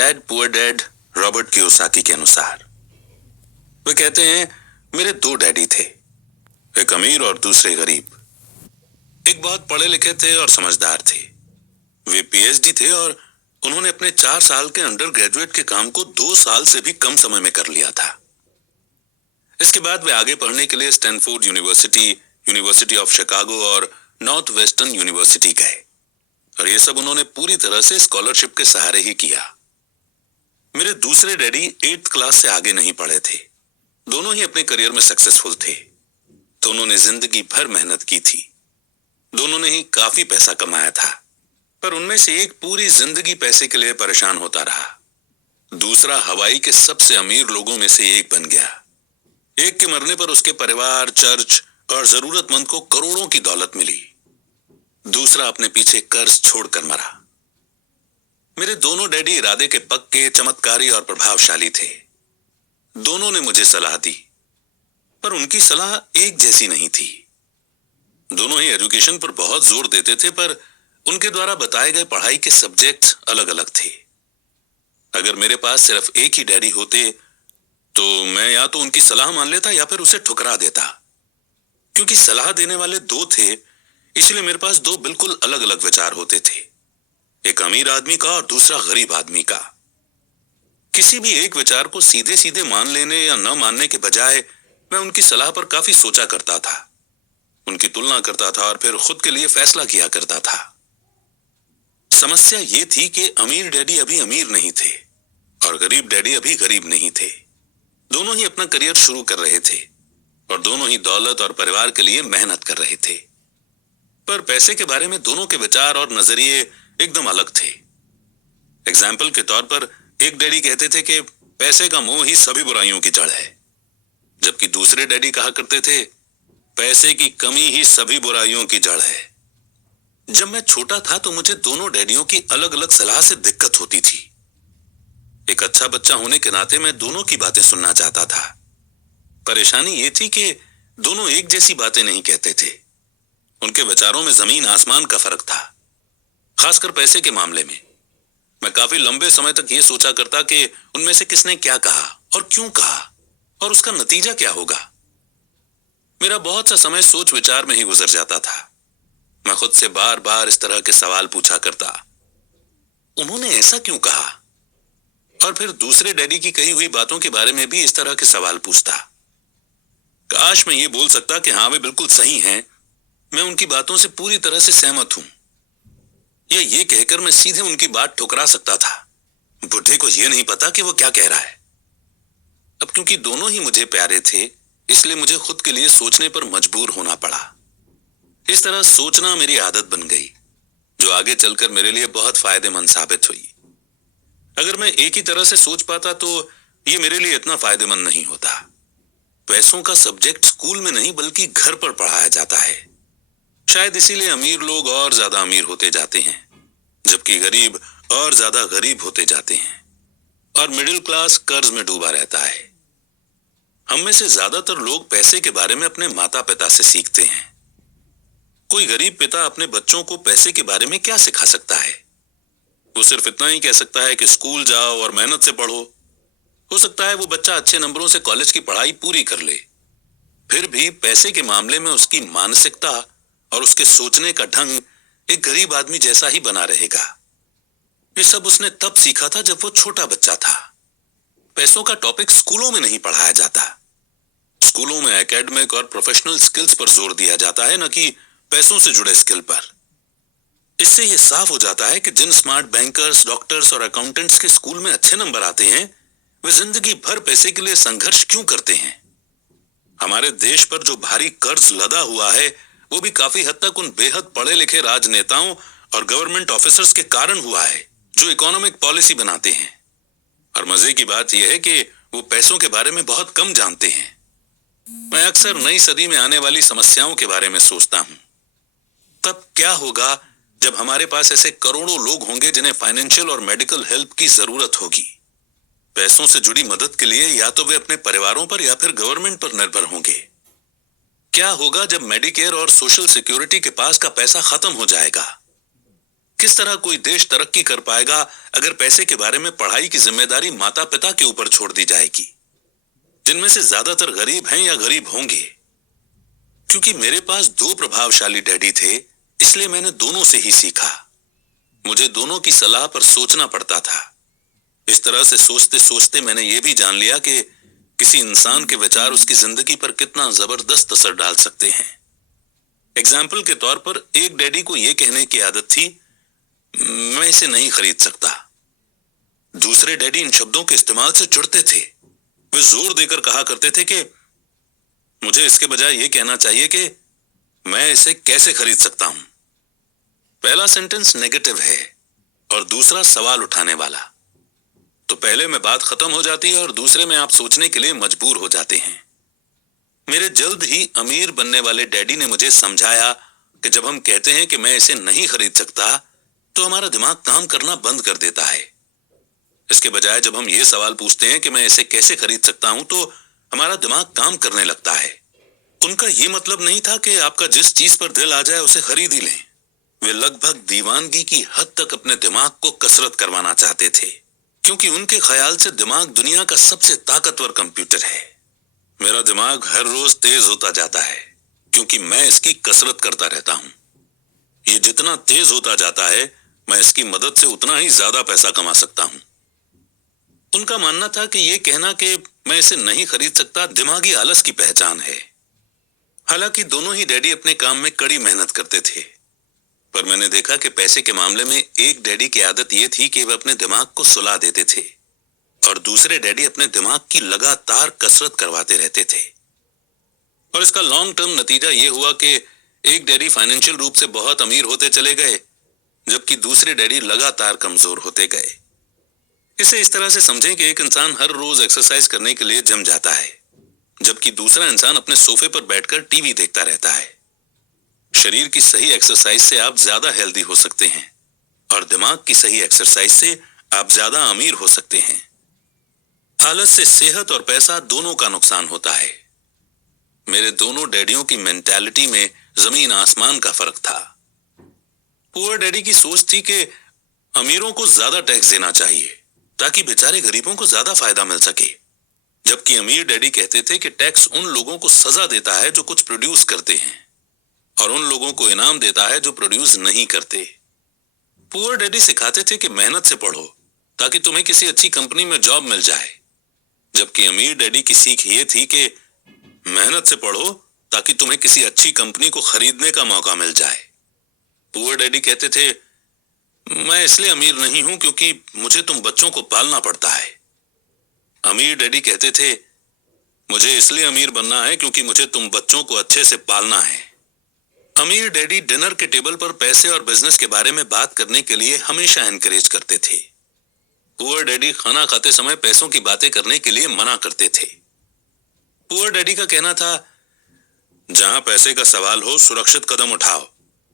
Dad poor dad Robert Kiyosaki के अनुसार। वे कहते हैं, मेरे दो डैडी थे, एक अमीर और दूसरे गरीब। एक बहुत पढ़े लिखे थे और समझदार थे। वे पीएचडी थे और उन्होंने अपने 4 साल के अंडर ग्रेजुएट के काम को 2 साल से भी कम समय में कर लिया था। इसके बाद वे आगे पढ़ने के लिए Stanford university, university of Chicago और नॉर्थ वेस्टर्न यूनिवर्सिटी गए और ये सब उन्होंने पूरी तरह से स्कॉलरशिप के सहारे ही किया। मेरे दूसरे डैडी 8th क्लास से आगे नहीं पढ़े थे। दोनों ही अपने करियर में सक्सेसफुल थे। दोनों ने जिंदगी भर मेहनत की थी। दोनों ने ही काफी पैसा कमाया था, पर उनमें से एक पूरी जिंदगी पैसे के लिए परेशान होता रहा। दूसरा हवाई के सबसे अमीर लोगों में से एक बन गया। एक के मरने पर उसके परिवार, चर्च और जरूरतमंद को करोड़ों की दौलत मिली। दूसरा अपने पीछे कर्ज छोड़कर मरा। मेरे दोनों डैडी इरादे के पक्के, चमत्कारी और प्रभावशाली थे। दोनों ने मुझे सलाह दी, पर उनकी सलाह एक जैसी नहीं थी। दोनों ही एजुकेशन पर बहुत जोर देते थे, पर उनके द्वारा बताए गए पढ़ाई के सब्जेक्ट अलग अलग थे। अगर मेरे पास सिर्फ एक ही डैडी होते तो मैं या तो उनकी सलाह मान लेता या फिर उसे ठुकरा देता। क्योंकि सलाह देने वाले दो थे, इसलिए मेरे पास दो बिल्कुल अलग अलग विचार होते थे, एक अमीर आदमी का और दूसरा गरीब आदमी का। किसी भी एक विचार को सीधे सीधे मान लेने या न मानने के बजाय मैं उनकी सलाह पर काफी सोचा करता था, उनकी तुलना करता था और फिर खुद के लिए फैसला किया करता था। समस्या ये थी कि अमीर डैडी अभी अमीर नहीं थे और गरीब डैडी अभी गरीब नहीं थे। दोनों ही अपना करियर शुरू कर रहे थे और दोनों ही दौलत और परिवार के लिए मेहनत कर रहे थे, पर पैसे के बारे में दोनों के विचार और नजरिए एकदम अलग थे। एग्जाम्पल के तौर पर एक डैडी कहते थे कि पैसे का मोह ही सभी बुराइयों की जड़ है, जबकि दूसरे डैडी कहा करते थे पैसे की कमी ही सभी बुराइयों की जड़ है। जब मैं छोटा था तो मुझे दोनों डैडियों की अलग अलग सलाह से दिक्कत होती थी। एक अच्छा बच्चा होने के नाते मैं दोनों की बातें सुनना चाहता था। परेशानी ये थी कि दोनों एक जैसी बातें नहीं कहते थे। उनके विचारों में जमीन आसमान का फर्क था, खासकर पैसे के मामले में। मैं काफी लंबे समय तक ये सोचा करता कि उनमें से किसने क्या कहा और क्यों कहा और उसका नतीजा क्या होगा। मेरा बहुत सा समय सोच विचार में ही गुजर जाता था। मैं खुद से बार बार इस तरह के सवाल पूछा करता, उन्होंने ऐसा क्यों कहा? और फिर दूसरे डैडी की कही हुई बातों के बारे में भी इस तरह के सवाल पूछता। काश मैं ये बोल सकता कि हाँ वे बिल्कुल सही हैं, मैं उनकी बातों से पूरी तरह से सहमत हूं, या ये कहकर मैं सीधे उनकी बात ठुकरा सकता था, बुढ़े को यह नहीं पता कि वो क्या कह रहा है। अब क्योंकि दोनों ही मुझे प्यारे थे, इसलिए मुझे खुद के लिए सोचने पर मजबूर होना पड़ा। इस तरह सोचना मेरी आदत बन गई, जो आगे चलकर मेरे लिए बहुत फायदेमंद साबित हुई। अगर मैं एक ही तरह से सोच पाता तो ये मेरे लिए इतना फायदेमंद नहीं होता। पैसों का सब्जेक्ट स्कूल में नहीं बल्कि घर पर पढ़ाया जाता है। शायद इसीलिए अमीर लोग और ज्यादा अमीर होते जाते हैं, जबकि गरीब और ज्यादा गरीब होते जाते हैं, और मिडिल क्लास कर्ज में डूबा रहता है। हम में से ज्यादातर लोग पैसे के बारे में अपने माता पिता से सीखते हैं। कोई गरीब पिता अपने बच्चों को पैसे के बारे में क्या सिखा सकता है? वो सिर्फ इतना ही कह सकता है कि स्कूल जाओ और मेहनत से पढ़ो। हो सकता है वो बच्चा अच्छे नंबरों से कॉलेज की पढ़ाई पूरी कर ले, फिर भी पैसे के मामले में उसकी मानसिकता और उसके सोचने का ढंग एक गरीब आदमी जैसा ही बना रहेगा। ये सब उसने तब सीखा था जब वो छोटा बच्चा था। पैसों का टॉपिक स्कूलों में नहीं पढ़ाया जाता। स्कूलों में एकेडमिक और प्रोफेशनल स्किल्स पर जोर दिया जाता है, न कि पैसों से जुड़े स्किल पर। इससे यह साफ हो जाता है कि जिन स्मार्ट बैंकर्स, डॉक्टर्स और अकाउंटेंट्स के स्कूल में अच्छे नंबर आते हैं, वे जिंदगी भर पैसे के लिए संघर्ष क्यों करते हैं। हमारे देश पर जो भारी कर्ज लदा हुआ है, वो भी काफी हद तक उन बेहद पढ़े लिखे राजनेताओं और गवर्नमेंट ऑफिसर्स के कारण हुआ है, जो इकोनॉमिक पॉलिसी बनाते हैं। और मजे की बात यह है कि वो पैसों के बारे में बहुत कम जानते हैं। मैं अक्सर नई सदी में आने वाली समस्याओं के बारे में सोचता हूं। तब क्या होगा जब हमारे पास ऐसे करोड़ों लोग होंगे जिन्हें फाइनेंशियल और मेडिकल हेल्प की जरूरत होगी। पैसों से जुड़ी मदद के लिए या तो वे अपने परिवारों पर या फिर गवर्नमेंट पर निर्भर होंगे। क्या होगा जब मेडिकेयर और सोशल सिक्योरिटी के पास का पैसा खत्म हो जाएगा? किस तरह कोई देश तरक्की कर पाएगा अगर पैसे के बारे में पढ़ाई की जिम्मेदारी माता पिता के ऊपर छोड़ दी जाएगी, जिनमें से ज्यादातर गरीब हैं या गरीब होंगे। क्योंकि मेरे पास दो प्रभावशाली डैडी थे, इसलिए मैंने दोनों से ही सीखा। मुझे दोनों की सलाह पर सोचना पड़ता था। इस तरह से सोचते सोचते मैंने यह भी जान लिया कि किसी इंसान के विचार उसकी जिंदगी पर कितना जबरदस्त असर डाल सकते हैं। एग्जाम्पल के तौर पर एक डैडी को यह कहने की आदत थी, मैं इसे नहीं खरीद सकता। दूसरे डैडी इन शब्दों के इस्तेमाल से चिढ़ते थे। वे जोर देकर कहा करते थे कि मुझे इसके बजाय यह कहना चाहिए कि मैं इसे कैसे खरीद सकता हूं। पहला सेंटेंस नेगेटिव है और दूसरा सवाल उठाने वाला, तो पहले में बात खत्म हो जाती है और दूसरे में आप सोचने के लिए मजबूर हो जाते हैं। मेरे जल्द ही अमीर बनने वाले डैडी ने मुझे समझाया कि जब हम कहते हैं कि मैं इसे नहीं खरीद सकता, तो हमारा दिमाग काम करना बंद कर देता है। इसके बजाय जब हम ये सवाल पूछते हैं कि मैं इसे कैसे खरीद सकता हूं, तो हमारा दिमाग काम करने लगता है। उनका ये मतलब नहीं था कि आपका जिस चीज पर दिल आ जाए उसे खरीद ही लें। वे लगभग दीवानगी की हद तक अपने दिमाग को कसरत करवाना चाहते थे, क्योंकि उनके ख्याल से दिमाग दुनिया का सबसे ताकतवर कंप्यूटर है। मेरा दिमाग हर रोज तेज होता जाता है क्योंकि मैं इसकी कसरत करता रहता हूं। ये जितना तेज होता जाता है, मैं इसकी मदद से उतना ही ज्यादा पैसा कमा सकता हूं। उनका मानना था कि यह कहना कि मैं इसे नहीं खरीद सकता दिमागी आलस की पहचान है। हालांकि दोनों ही डैडी अपने काम में कड़ी मेहनत करते थे, पर मैंने देखा कि पैसे के मामले में एक डैडी की आदत यह थी कि वह अपने दिमाग को सुला देते थे और दूसरे डैडी अपने दिमाग की लगातार कसरत करवाते रहते थे। और इसका लॉन्ग टर्म नतीजा यह हुआ कि एक डैडी फाइनेंशियल रूप से बहुत अमीर होते चले गए, जबकि दूसरे डैडी लगातार कमजोर होते गए। इसे इस तरह से समझें कि एक इंसान हर रोज एक्सरसाइज करने के लिए जिम जाता है, जबकि दूसरा इंसान अपने सोफे पर बैठकर टीवी देखता रहता है। शरीर की सही एक्सरसाइज से आप ज्यादा हेल्दी हो सकते हैं और दिमाग की सही एक्सरसाइज से आप ज्यादा अमीर हो सकते हैं। आलस से सेहत और पैसा दोनों का नुकसान होता है। मेरे दोनों डैडियों की मेंटालिटी में जमीन आसमान का फर्क था। पुअर डैडी की सोच थी कि अमीरों को ज्यादा टैक्स देना चाहिए ताकि बेचारे गरीबों को ज्यादा फायदा मिल सके, जबकि अमीर डैडी कहते थे कि टैक्स उन लोगों को सजा देता है जो कुछ प्रोड्यूस करते हैं और उन लोगों को इनाम देता है जो प्रोड्यूस नहीं करते। पुअर डैडी सिखाते थे कि मेहनत से पढ़ो ताकि तुम्हें किसी अच्छी कंपनी में जॉब मिल जाए, जबकि अमीर डैडी की सीख ये थी कि मेहनत से पढ़ो ताकि तुम्हें किसी अच्छी कंपनी को खरीदने का मौका मिल जाए। पुअर डैडी कहते थे, मैं इसलिए अमीर नहीं हूं क्योंकि मुझे तुम बच्चों को पालना पड़ता है। अमीर डैडी कहते थे, मुझे इसलिए अमीर बनना है क्योंकि मुझे तुम बच्चों को अच्छे से पालना है। अमीर डैडी डिनर के टेबल पर पैसे और बिजनेस के बारे में बात करने के लिए हमेशा एनकरेज करते थे। पुअर डैडी खाना खाते समय पैसों की बातें करने के लिए मना करते थे। पुअर डैडी का कहना था, जहां पैसे का सवाल हो सुरक्षित कदम उठाओ,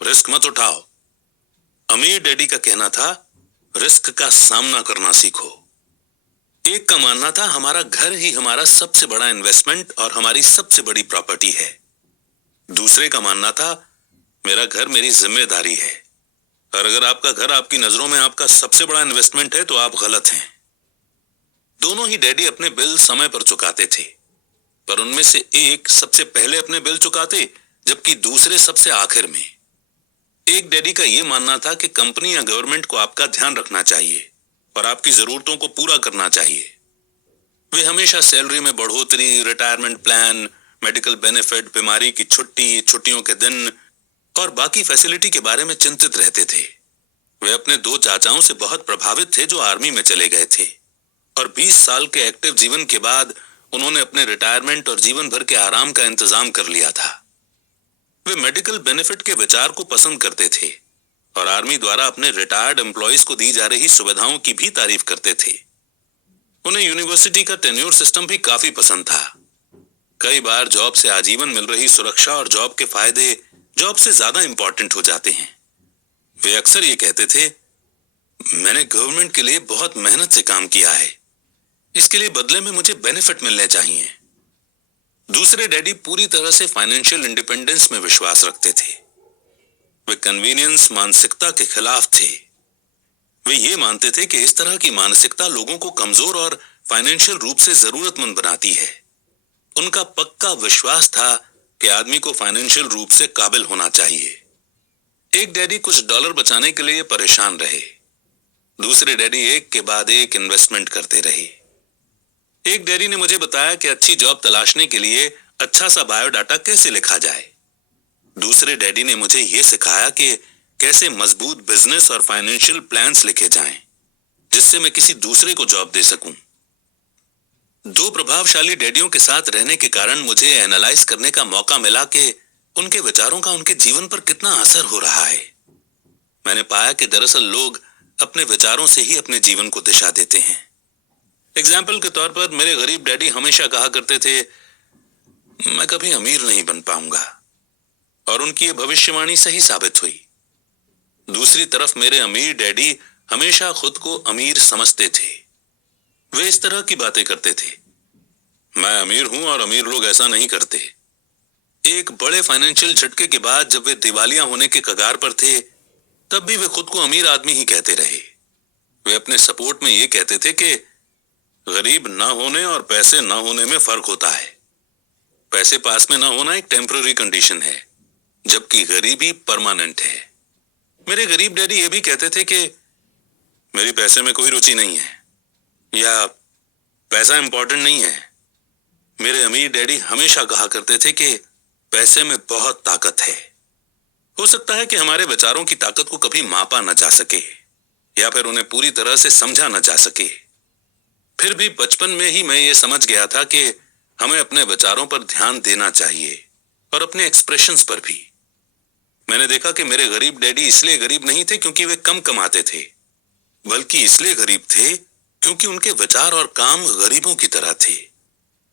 रिस्क मत उठाओ। अमीर डैडी का कहना था, रिस्क का सामना करना सीखो। एक का मानना था, हमारा घर ही हमारा सबसे बड़ा इन्वेस्टमेंट और हमारी सबसे बड़ी प्रॉपर्टी है। दूसरे का मानना था, मेरा घर मेरी जिम्मेदारी है और अगर आपका घर आपकी नजरों में आपका सबसे बड़ा इन्वेस्टमेंट है तो आप गलत हैं। दोनों ही डैडी अपने बिल समय पर चुकाते थे, पर उनमें से एक सबसे पहले अपने बिल चुकाते जबकि दूसरे सबसे आखिर में। एक डैडी का यह मानना था कि कंपनी या गवर्नमेंट को आपका ध्यान रखना चाहिए और आपकी जरूरतों को पूरा करना चाहिए। वे हमेशा सैलरी में बढ़ोतरी, रिटायरमेंट प्लान, मेडिकल बेनिफिट, बीमारी की छुट्टी, छुट्टियों के दिन और बाकी फैसिलिटी के बारे में चिंतित रहते थे। वे अपने दो चाचाओं से बहुत प्रभावित थे जो आर्मी में चले गए थे और 20 साल के एक्टिव जीवन के बाद उन्होंने अपने रिटायरमेंट और जीवन भर के आराम का इंतजाम कर लिया था। वे मेडिकल बेनिफिट के विचार को पसंद करते थे और आर्मी द्वारा अपने रिटायर्ड एम्प्लॉइज को दी जा रही सुविधाओं की भी तारीफ करते थे। उन्हें यूनिवर्सिटी का टेन्योर सिस्टम भी काफी पसंद था। कई बार जॉब से आजीवन मिल रही सुरक्षा और जॉब के फायदे जॉब से ज्यादा इंपॉर्टेंट हो जाते हैं। वे अक्सर ये कहते थे, मैंने गवर्नमेंट के लिए बहुत मेहनत से काम किया है, इसके लिए बदले में मुझे बेनिफिट मिलने चाहिए। दूसरे डैडी पूरी तरह से फाइनेंशियल इंडिपेंडेंस में विश्वास रखते थे। वे कन्वीनियंस मानसिकता के खिलाफ थे। वे ये मानते थे कि इस तरह की मानसिकता लोगों को कमजोर और फाइनेंशियल रूप से जरूरतमंद बनाती है। उनका पक्का विश्वास था कि आदमी को फाइनेंशियल रूप से काबिल होना चाहिए। एक डैडी कुछ डॉलर बचाने के लिए परेशान रहे। दूसरे डैडी एक के बाद एक इन्वेस्टमेंट करते रहे। एक डैडी ने मुझे बताया कि अच्छी जॉब तलाशने के लिए अच्छा सा बायोडाटा कैसे लिखा जाए। दूसरे डैडी ने मुझे यह सिखाया कि कैसे मजबूत बिजनेस और फाइनेंशियल प्लान्स लिखे जाएं, जिससे मैं किसी दूसरे को जॉब दे सकूं। दो प्रभावशाली डैडियों के साथ रहने के कारण मुझे एनालाइज करने का मौका मिला कि उनके विचारों का उनके जीवन पर कितना असर हो रहा है। मैंने पाया कि दरअसल लोग अपने विचारों से ही अपने जीवन को दिशा देते हैं। एग्जाम्पल के तौर पर मेरे गरीब डैडी हमेशा कहा करते थे, मैं कभी अमीर नहीं बन पाऊंगा, और उनकी ये भविष्यवाणी सही साबित हुई। दूसरी तरफ मेरे अमीर डैडी हमेशा खुद को अमीर समझते थे। वे इस तरह की बातें करते थे, मैं अमीर हूं और अमीर लोग ऐसा नहीं करते। एक बड़े फाइनेंशियल झटके के बाद जब वे दिवालिया होने के कगार पर थे, तब भी वे खुद को अमीर आदमी ही कहते रहे। वे अपने सपोर्ट में ये कहते थे कि गरीब ना होने और पैसे ना होने में फर्क होता है। पैसे पास में ना होना एक टेम्पररी कंडीशन है, जबकि गरीबी परमानेंट है। मेरे गरीब डैडी ये भी कहते थे कि मेरी पैसे में कोई रुचि नहीं है, या पैसा इंपॉर्टेंट नहीं है। मेरे अमीर डैडी हमेशा कहा करते थे कि पैसे में बहुत ताकत है। हो सकता है कि हमारे विचारों की ताकत को कभी मापा न जा सके, या फिर उन्हें पूरी तरह से समझा न जा सके। फिर भी बचपन में ही मैं ये समझ गया था कि हमें अपने विचारों पर ध्यान देना चाहिए, और अपने एक्सप्रेशंस पर भी। मैंने देखा कि मेरे गरीब डैडी इसलिए गरीब नहीं थे क्योंकि वे कम कमाते थे, बल्कि इसलिए गरीब थे क्योंकि उनके विचार और काम गरीबों की तरह थे।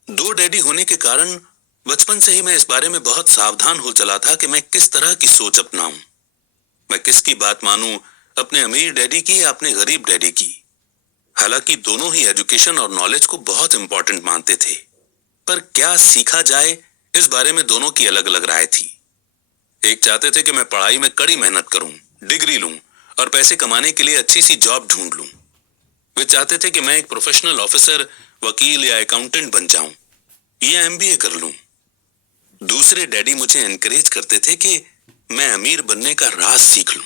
दो डैडी होने के कारण बचपन से ही मैं इस बारे में बहुत सावधान हो चला था कि मैं किस तरह की सोच अपनाऊं। मैं किसकी बात मानूं, अपने अमीर डैडी की या अपने गरीब डैडी की। हालांकि दोनों ही एजुकेशन और नॉलेज को बहुत इंपॉर्टेंट मानते थे, पर क्या सीखा जाए इस बारे में दोनों की अलग अलग राय थी। एक चाहते थे कि मैं पढ़ाई में कड़ी मेहनत करूं, डिग्री लूं और पैसे कमाने के लिए अच्छी सी जॉब ढूंढ लूं। वे चाहते थे कि मैं एक प्रोफेशनल ऑफिसर, वकील या अकाउंटेंट बन जाऊं या एमबीए कर लूं। दूसरे डैडी मुझे एनकरेज करते थे कि मैं अमीर बनने का राज सीख लूं।